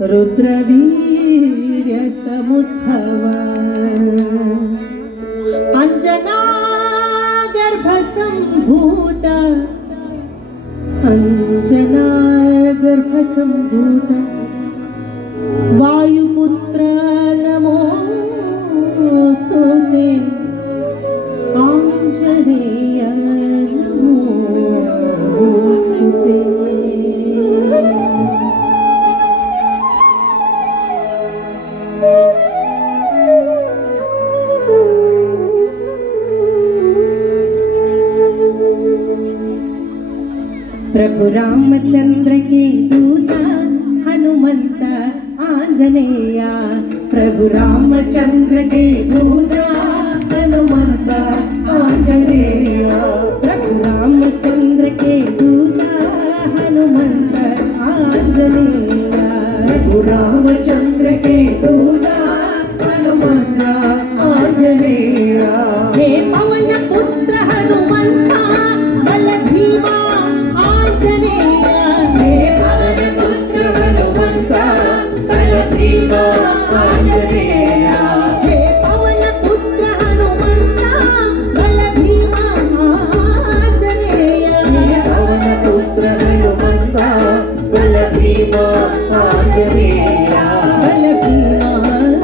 रुद्रवीर्यसमुद्भव अञ्जनागर्भसम्भूता वायुपुत्र नमोऽस्तु ते आञ्जनेय नमोऽस्तु ते। प्रभु रामचंद्र के दूत हनुमंत आंजनेय, प्रभु रामचंद्र के दूत हनुमंत आंजनेय, प्रभु रामचंद्र के दूत हनुमंत आंजनेय, प्रभु रामचंद्र के दूत हनुमंत आंजनेय। हे पवन पुत्र हनुमंत बल भीमा आंजनेय, हे पवन पुत्र हनुमंत बल भीमा आंजनेय, हे पवन पुत्र हनुमंत बल भीमा आंजनेय, हे पवन पुत्र हनुमंत बल भीमा आंजनेय, बल भीमा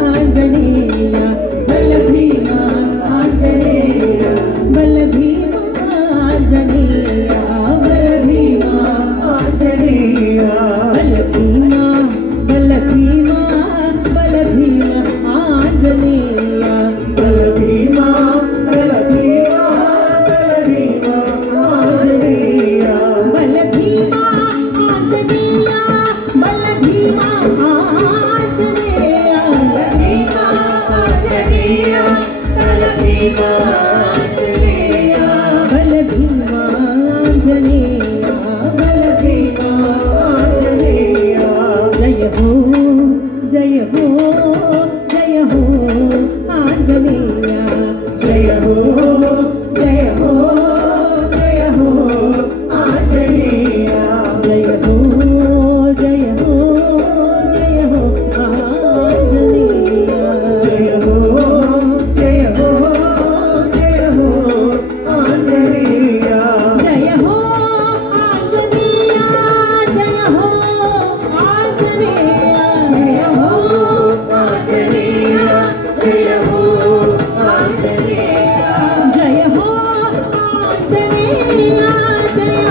आंजनेय, बल भीमा आंजनेय, बल भीमा आंजनेय, बल भीमा आंजनेय, बल भीमा, बल भीमा, बल भीमा आंजनेय, बल भीमा, बल भीमा, बल भीमा आंजनेय, बल भीमा आंजनेय, बल भीमा आंजनेय, बल भीमा आंजनेय, बल भीमा आंजनेय, बल भीमा आंजनेय, बल भीमा आंजनेय। जय हो जय हो जय हो आंजनेय, जय हो जय हो जय हो आंजनेय, जय हो जय हो जय हो आंजनेय, जय हो जय हो जय हो आंजनेय, जय हो आंजनेय, जय हो आंजनेय, जय हो आंजनेय, जय हो आंजनेय, जय हो आंजनेय, जय